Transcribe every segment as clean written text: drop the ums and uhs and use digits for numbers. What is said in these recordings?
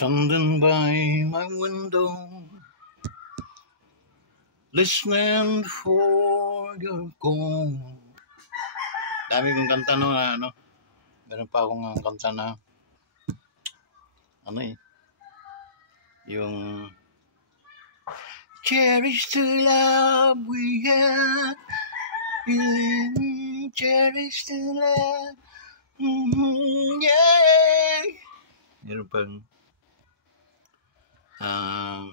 Standing by my window, listening for your call. Dami kong kanta no, meron pa akong kanta na, yung cherish the love we had, cherish the love, yeah. Meron pang, I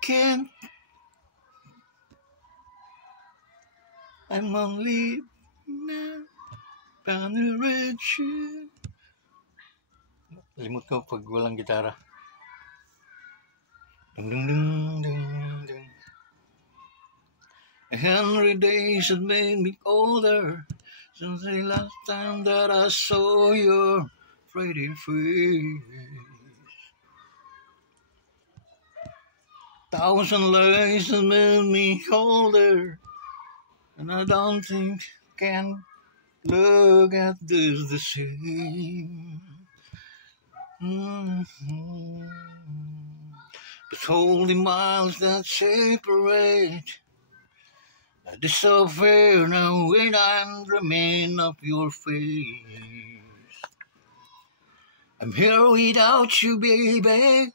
can't, I'm only bound to reach you. Limot ko pag walang gitara. Ding ding ding ding ding. 100 days have made me older since the last time that I saw your pretty face. 1,000 lies have made me older, and I don't think I can look at this the same. But all the miles that separate, that is so fair now when I'm dreaming of your face. I'm here without you, baby,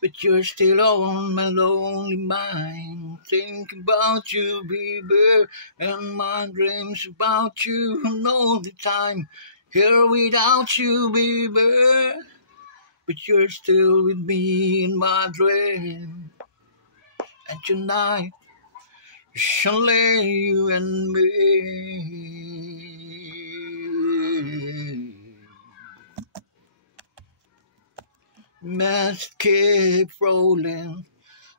but you're still on my lonely mind. Think about you, baby, and my dreams about you all the time. Here without you, baby, but you're still with me in my dream. And tonight, it's only you and me. Must keep rolling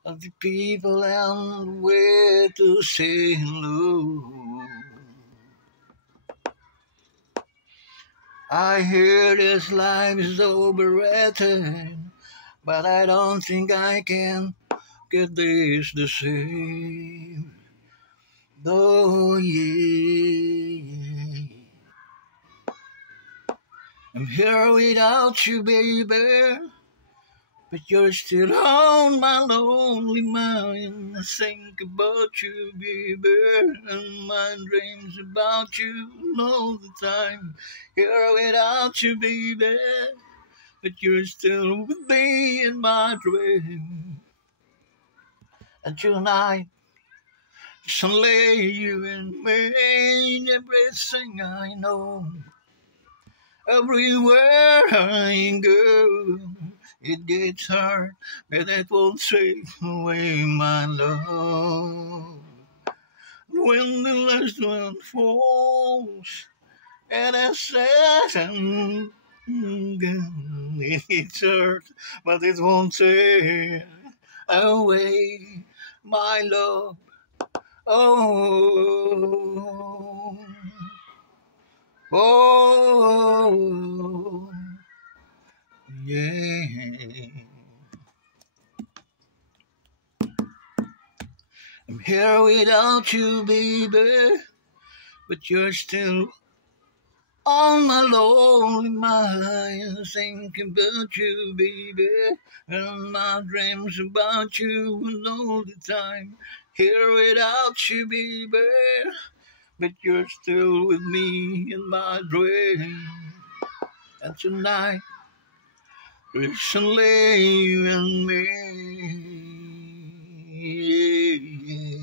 of the people and where to say hello. I hear this life is overrated, but I don't think I can get this the same. Oh yeah, I'm here without you, baby, but you're still on my lonely mind. I think about you, baby, and my dreams about you all the time. Here without you, baby, but you're still with me in my dream. And tonight, it's only you and me, everything I know. Everywhere I go, it gets hard, but it won't take away my love. When the last one falls, and I said, it gets hard, but it won't take away my love. Oh, oh, yeah. I'm here without you, baby, but you're still on my lonely mind. Thinking about you, baby, and my dreams about you all the time. Here without you, baby, but you're still with me in my dream. And tonight, it's only you and me. Yeah, yeah.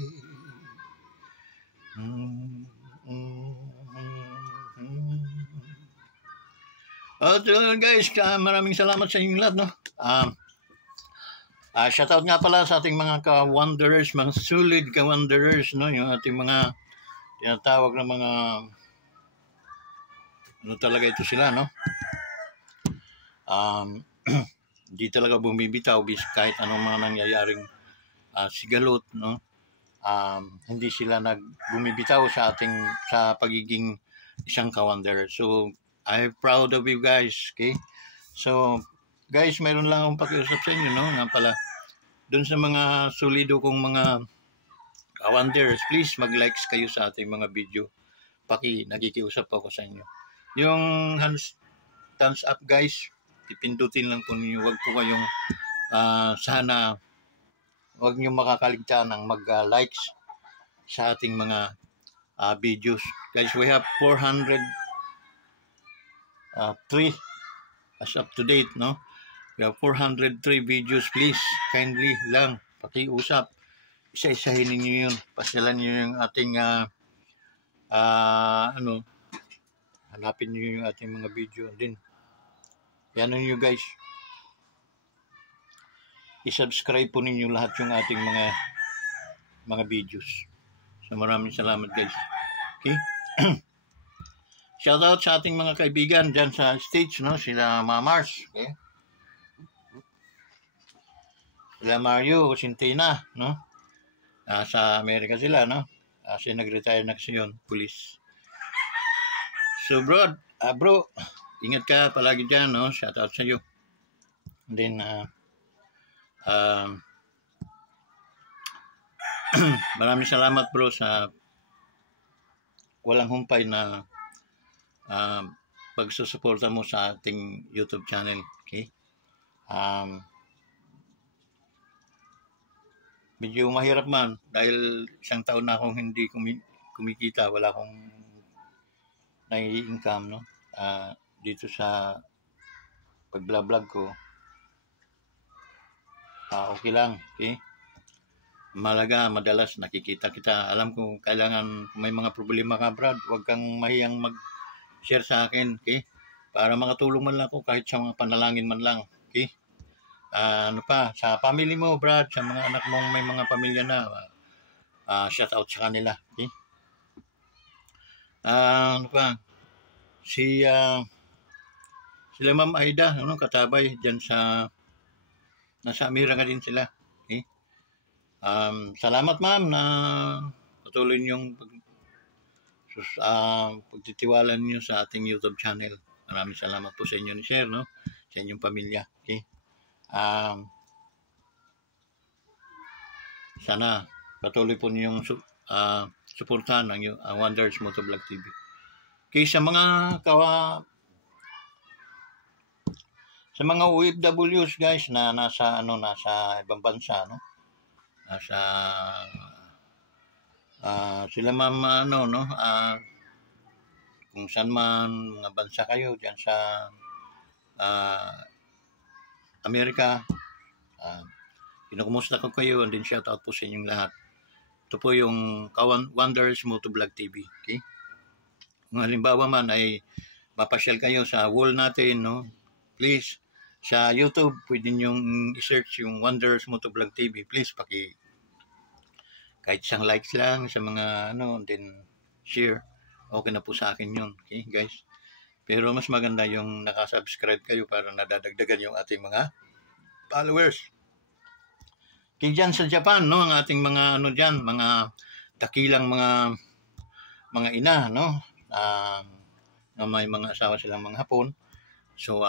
Guys, maraming salamat sa inyong lahat, no? Shoutout nga pala sa ating mga ka-wanderers, mga solid ka-wanderers, no? Yung ating mga tinatawag na mga ano talaga ito sila, no? Hindi talaga bumibitaw kahit anong mga nangyayaring sigalot, no? Hindi sila bumibitaw sa pagiging isang ka-wanderer. So I'm proud of you guys, okay? So guys, mayroon lang akong pakiusap sa inyo, no? Nga pala, dun sa mga solido kong mga ka-wanderers, please mag-likes kayo sa ating mga video. Nakikiusap ako sa inyo. Yung thumbs up guys, pipindutin lang po ninyo. Huwag po kayong sana huwag nyo makakaligtaan ng mag-likes sa ating mga videos. Guys, we have 403 as up to date, no? We have 403 videos. Please, kindly lang, pakiusap. Isa-isahin ninyo yun. Pasyalan nyo yung ating hanapin nyo yung ating mga video din. Yan nyo guys. I-subscribe po ninyo lahat yung ating mga videos. So maraming salamat guys. Okay? Shout out sa ating mga kaibigan dyan sa stage, no? Sila Mars, okay? Sila Mario, Sintina, no? Sa Amerika sila, no? Kasi nag-retire na kasi yun, police. So bro, ingat ka palagi dyan, no? Shout out sa iyo. And then, maraming salamat bro sa walang humpay na pagsusuporta mo sa ating YouTube channel. Okay? Medyo mahirap man dahil isang taon na akong hindi kumikita, wala akong nai-income, no? Dito sa pag-vlog ko. Okay lang, okay? Malaga, madalas nakikita kita. Alam ko kailangan may mga problema ka, Brad. Huwag kang mahiyang mag-share sa akin, okay? Para makatulong man lang ako kahit sa mga panalangin man lang, okay? Sa family mo, Brad, sa mga anak mong may mga pamilya na, shout out sa kanila, okay? Sila Ma'am Aida, katabay dyan nasa Amerika din sila, okay? Salamat ma'am na patuloy niyong pagtitiwala niyo sa ating YouTube channel. Maraming salamat po sa inyo ni Sir, no? Sa inyong pamilya, okay? Sana patuloy po niyong suportahan ang Wonders Motovlog TV. Okay, sa mga OFWs guys na nasa ibang bansa, no? Sila ma'am kung saan man mga bansa kayo diyan sa Amerika, kinukumusta ko kayo and then shout out po sa inyong lahat. Ito po yung Wonders Motovlog TV, okay? Kung halimbawa man ay mapasyal kayo sa wall natin, no? Please, sa YouTube, pwede niyong i-search yung Wonders Motovlog TV. Please, kahit isang likes lang sa mga then share. Okay na po sa akin yun. Okay, guys? Pero mas maganda yung nakasubscribe kayo para nadadagdagan yung ating mga followers. Okay, dyan sa Japan, no? Ang ating mga dyan, mga dakilang mga ina, no? Na may mga asawa silang mga Hapon. So,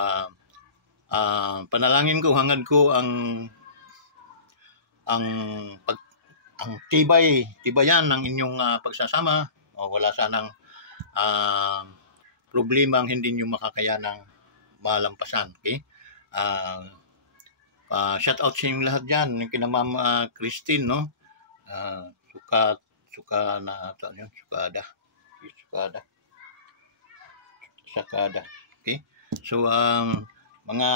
panalangin ko, hangad ko ang tibayan ng inyong pagsasama. Wala sanang problema ang hindi nyo makakayanang malampasan. Okay? Shout out sa inyong lahat dyan. Kina Ma'am Christine, no? Sakada. Okay? So, mga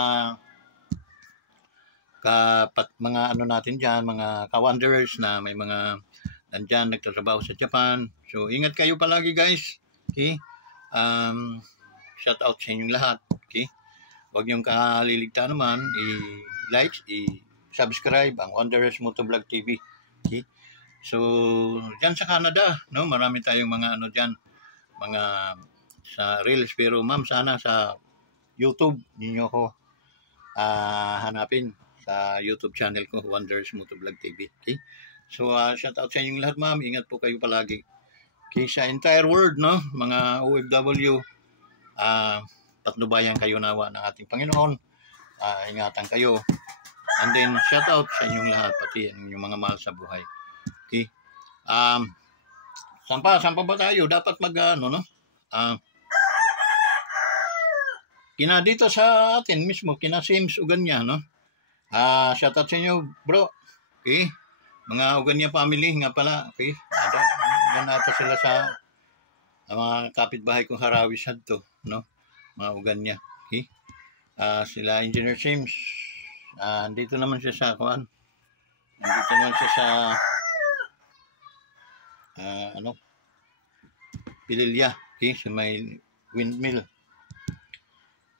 natin dyan, mga ka-wanderers na may mga nandyan nagtatrabaho sa Japan. So, ingat kayo palagi guys. Okay? Shout out sa inyong lahat. Okay? Huwag niyong kaliligtaan naman, i-like, i-subscribe ang Wonders Motovlog TV. Okay? So, dyan sa Canada, no? Marami tayong mga dyan, mga sa Reels. Pero ma'am, sana sa YouTube ninyo ko hanapin sa YouTube channel ko, Wonders Motovlog TV. Okay? So, shout out sa inyong lahat, ma'am. Ingat po kayo palagi. Okay, sa entire world, no? Mga OFW, patnubayan kayo nawa ng ating Panginoon. Ingatan kayo. And then, shout out sa inyong lahat, pati ang inyong mga mahal sa buhay. Okay? Saan pa ba tayo? Dapat kina dito sa atin mismo, kina Sims Uganya, no? Shout out sa inyo, bro. Okay? Mga Uganya family nga pala. Okay? Yan ata sila sa mga kapitbahay kong Harawi to, no? Mga Uganya. Okay? Sila Engineer Sims. Dito naman siya sa kuan. Dito naman siya sa Pililya. Okay? Sa may windmill.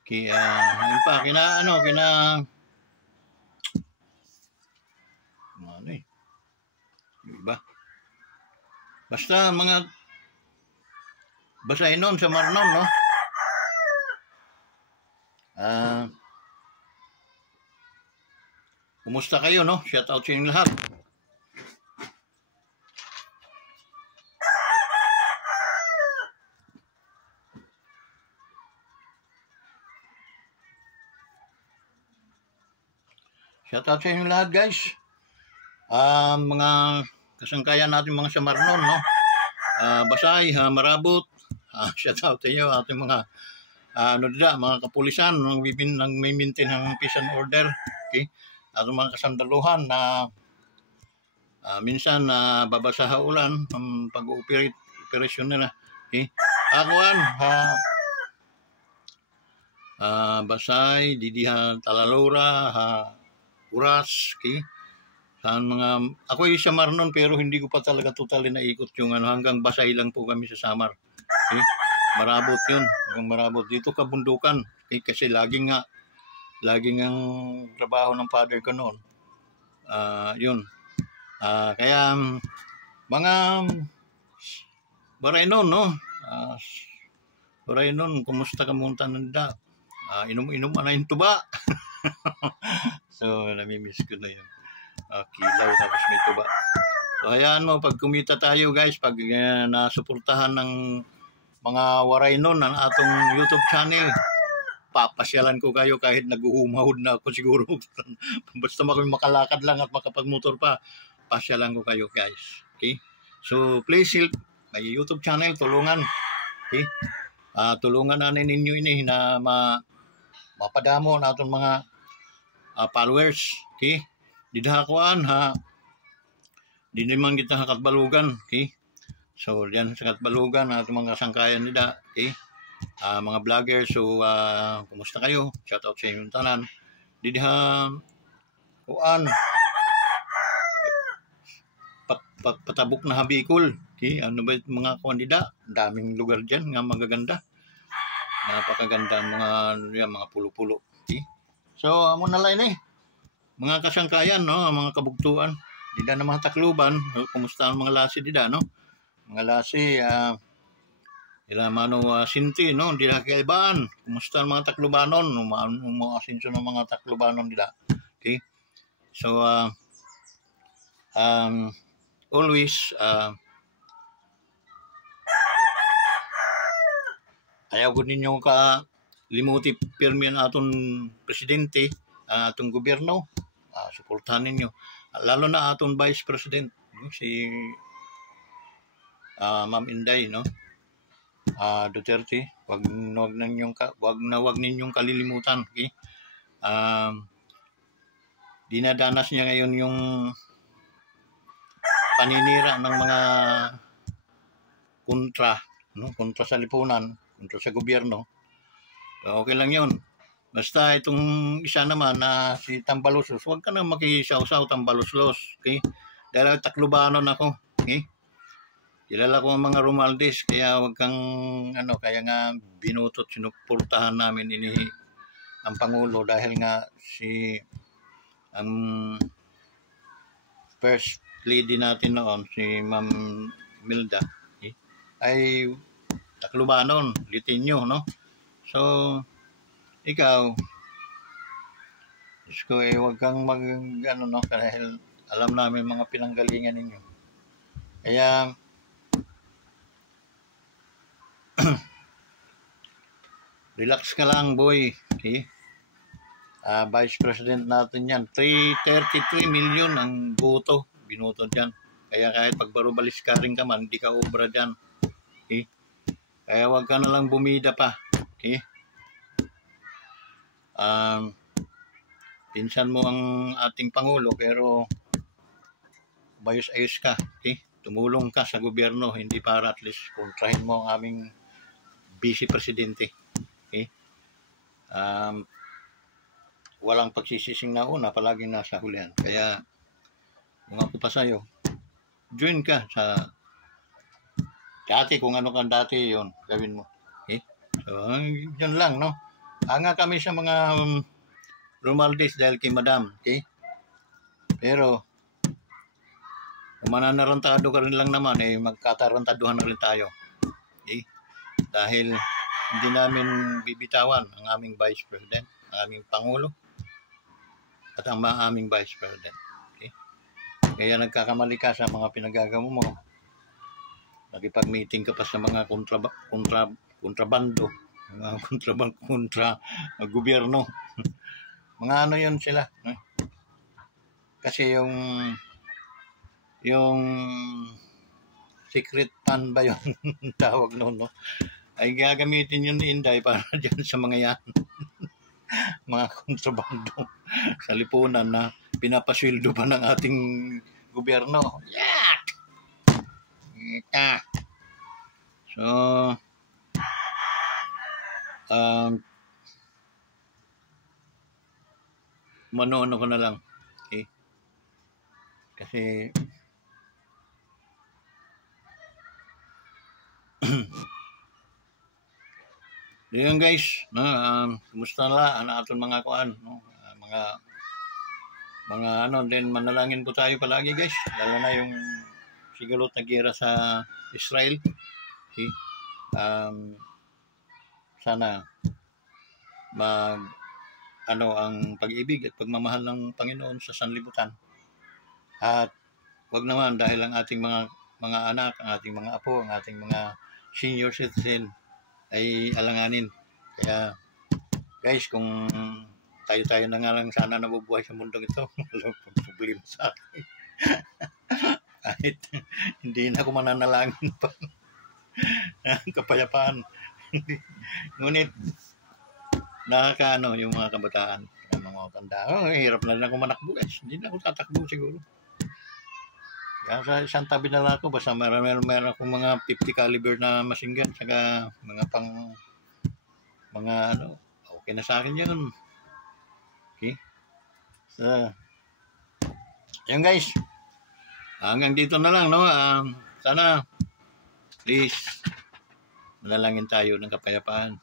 Okay, yun pa, diba? Basta mga basahin nun sa Marnon, no? Kumusta kayo, no? Shout out sa inyong lahat. Shout out sa inyong lahat, guys. Mga kasangkayan natin mga sa Marnon, no? Basay, Marabot. Shout out sa inyo, ating mga mga kapulisan nang may maintain ng peace and order. Okay? At mga kasandaluhan na minsan babasa sa ulan ang pag-operasyon nila. Okay? Akuan, Basay, Didihan, Talalora, Uras, okay? Ako ay sa Marnon pero hindi ko pa talaga totally naikot yung hanggang Basay lang po kami sa Samar. Okay? Marabot yun. Hanggang Marabot. Dito kabundukan. Okay? Kasi laging ang trabaho ng father ko noon. Yun. Kaya mga Baraynon, no? Baraynon, kumusta ka munta nanda? Inom-inom na yung tuba. So, namimiss ko na yun. Kilaw tapos may tuba. So, hayaan mo, pag kumita tayo guys, pag nasuportahan ng mga Waraynon ng atong YouTube channel, papasyalan ko kayo kahit naguhumahod na ako siguro. Basta makalakad lang at makapagmotor pa, pasyalan ko kayo guys. Okay? So, please help my YouTube channel, tulungan. Okay? Tulungan na ninyo ini na mapadamo na atong mga followers. Okay? Didahakuan di naman kita katbalugan. Okay? So diyan sa katbalugan atong mga sangkayan nila. Okay? Mga vlogger, so kumusta kayo? Shout out sa inyong tanan. Didahakuan patabok na Habikol. Okay? Ano ba mga kandida? Daming lugar diyan nga magaganda. Napakaganda mga pulo-pulo. Okay? So amo na lang mga kasangkayan, no, mga kabugtuan, dida na mga Tacloban. Kumusta ang mga lasi dida, no? Mga lasi, ila mano sinti, no? Dida kaibaan. Kumusta ang mga Taclobanon, mga asinso ng mga Taclobanon dida. Okay? So always ayaw ko ninyo limuti pirmi ang atong presidente, atong gobyerno. Suportahan ninyo. Lalo na atong Vice President, si Ma'am Inday, no? Duterte. Wag ninyong kalilimutan. Okay? Dinadanas niya ngayon yung paninira ng mga kontra sa lipunan, kontra sa gobyerno. So, okay lang yun. Basta itong isa naman na si Tambaluslos, huwag ka na makisaw-saw Tambaluslos. Okay? Dahil Taclobanon ako. Okay? Kilala ko ang mga Romualdez, kaya huwag kang kaya nga binutot, sinuportahan namin ang Pangulo dahil nga ang first lady natin noon, si Ma'am Milda, okay? Ay Taclobanon, Litinyo, no? So, ikaw, Diyos ko, huwag kang dahil alam namin mga pinanggalingan ninyo. Kaya, relax ka lang, boy. Okay? Vice President natin yan. 33 million ang boto, binoto dyan. Kaya kahit pagbarubalis ka rin ka man, hindi ka obra dyan. Okay? Kaya huwag ka na lang bumida pa. Okay? Pinsan mo ang ating Pangulo pero bayos-ayos ka. Okay? Tumulong ka sa gobyerno, hindi para at least kontrahin mo ang aming vice presidente. Okay? Walang pagsisising na una, palaging nasa hulihan. Kaya, kung ako pa sa'yo, join ka sa dati, kung ano kang dati, yun, gawin mo. Okay? So, yun lang, no? Hanga kami sa mga Romualdez dahil kay Madam, okay? Pero, kung mananarantado ka rin lang naman, magkatarantaduhan na rin tayo. Okay? Dahil, hindi namin bibitawan ang aming Vice President, ang aming Pangulo, at ang aming Vice President. Okay? Kaya nagkakamali ka sa mga pinagagawa mo. Nakipag-meeting ka pa sa mga kontrabando, mga kontra gobyerno. Mga ano yun sila. Kasi yung secret fund ba yun tawag noon, no? Ay gagamitin yun ni Inday para dyan sa mga yan. Mga kontrabando sa lipunan na pinapasweldo pa ng ating gobyerno. Yeah! So, manono ko na lang. Okay? Kasi yun guys, no, kumusta na ang aton mga kuan, no? Mga ano, then manalangin po tayo palagi guys, lalo na yung sigurot na gera sa Israel. Okay? Sana ang pag-ibig at pagmamahal ng Panginoon sa sanlibutan. At wag naman dahil ang ating mga anak, ang ating mga apo, ang ating mga senior citizen ay alanganin. Kaya guys, kung tayo na nga lang sana nabubuhay sa mundong ito, walang problema sa akin. Kahit hindi na ako mananalangin pa kapayapaan. Ngunit nakakaano yung mga kabataan, yung mga tanda. Hirap na rin ako manakbo guys. Hindi na ako tatakbo siguro. Kaya sa isang tabi na lang ako, basta meron akong mga 50 caliber na machine gun, saka mga ano, okay na sa akin yun. Okay? So, yun guys. Hanggang dito na lang, no? Sana, please, manalangin tayo ng kapayapaan.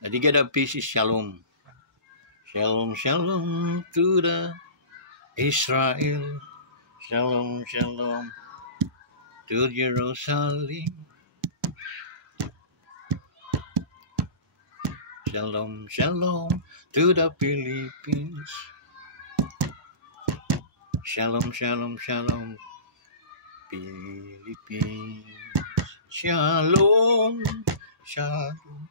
The God of peace is shalom. Shalom, shalom to the Israel. Shalom, shalom to Jerusalem. Shalom, shalom to the Philippines. Shalom, shalom, shalom, Philippines. Shalom, shalom.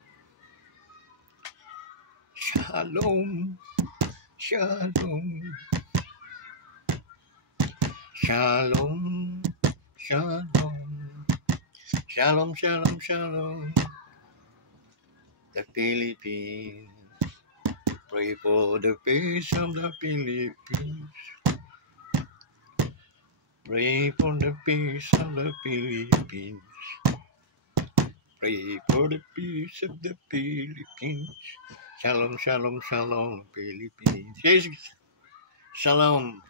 Shalom, shalom, shalom, shalom, shalom, shalom, shalom. The Philippines, pray for the peace of the Philippines. Pray for the peace of the Philippines. Pray for the peace of the Philippines. Shalom, shalom, shalom, Philippines. Yes, shalom,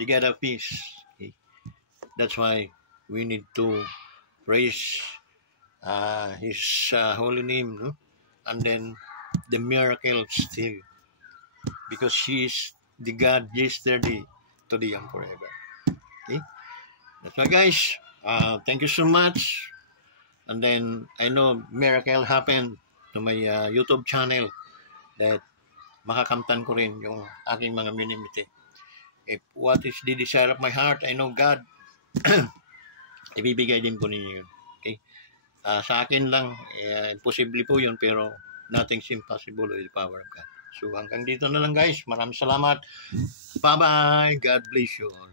the God of peace. Okay. That's why we need to praise His holy name, no? And then the miracle still, because He is the God yesterday, today, and forever. Okay, that's why, guys. Thank you so much. And then I know miracle happened to my YouTube channel that makakamtan ko rin yung aking mga minimiti. If what is the desire of my heart, I know God ibibigay din po ninyo yun. Okay? Sa akin lang, imposible po yun, pero nothing's impossible with the power of God. So hanggang dito na lang guys. Maraming salamat. Bye-bye. God bless you all.